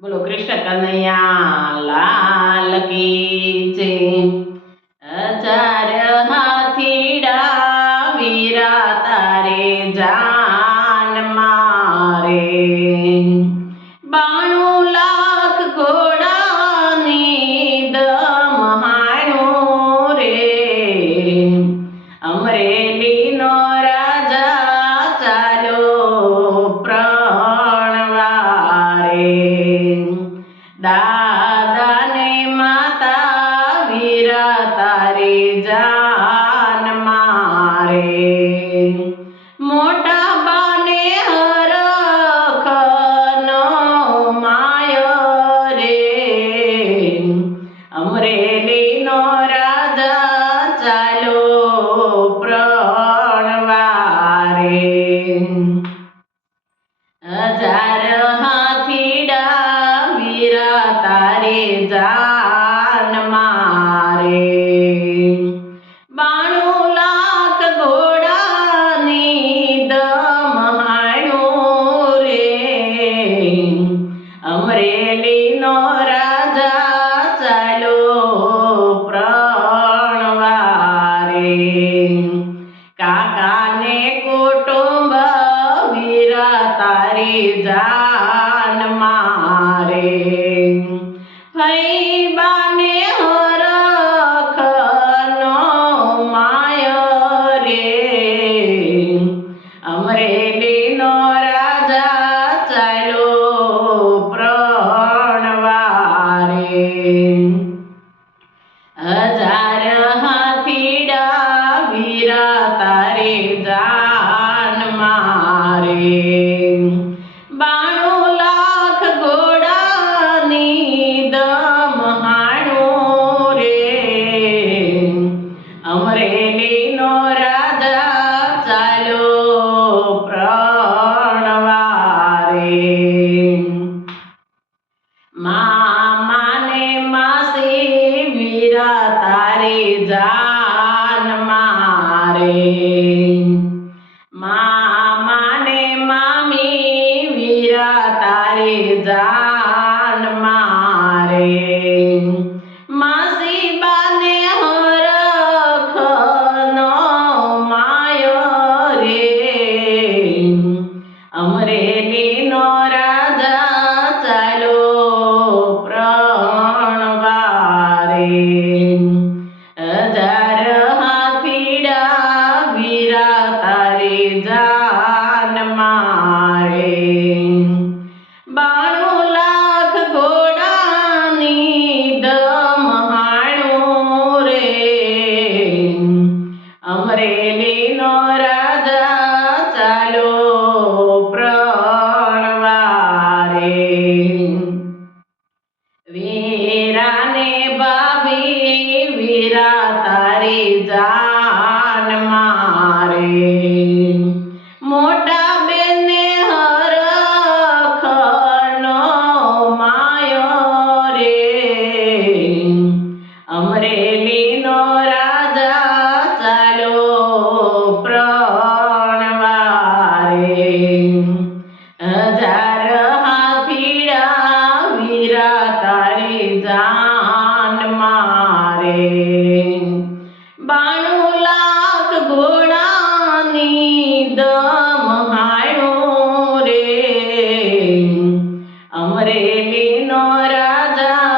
બોલો કૃષ્ણ કનૈયા લાલ કી જય। હજાર હાથીડા વીરા તારે જાન મારે, 92 લાખ ઘોડાની દમહાણું રે, અમરેલીનો રાજા ચાલ્યો પ્રણવારે, દાદા ને માતા વીરા તારી જાન મારે, મોટા બાને હરખનો માયો રે, અમરેલીનો રાજા ચાલ્યો પ્રણવારે, 1000 હાથીડા વીરા તારે જાન મારે, 92 લાખ ઘોડાની દમહાણું રે, અમરેલીનો રાજા ચાલ્યો પ્રણવારે, કાકાને કુટુંબ વીરા તારી જાન મારે, ફઈબાને હરખનો માયો રે, અમરેલીનો રાજા ચાલ્યો પ્રણવારે, 1000 હાથીડા વીરા તારે જાન મારે, 92 લાખ ઘોડાની દમહાણું રે, અમરેલીનો રાજા ચાલ્યો પ્રણવારે, મામાને માસી વીરા તારી જાન મારે, મામાને મામી વીરા તારી જાન મારે, માસી બાને હરખનો માયો રે, અમરેલીનો રાજા ચાલ્યો પ્રણવારે, 1000 હાથીડા વીરા તારી જાન મારે, 92 લાખ ઘોડાની દમહાણું રે, અમરેલીનો રાજા ચાલ્યો પ્રણવારે, વીરાને ભાભી વીરા તારી જાન મારે, મોટા બેને હરખનો માયો રે, અમરેલીનો રાજા ચાલ્યો પ્રણવારે, 1000 હાથીડા વીરા તારી જાન મારે, 92 લાખ ઘોડાની દમહાણું રે, અમરેલીનો રાજા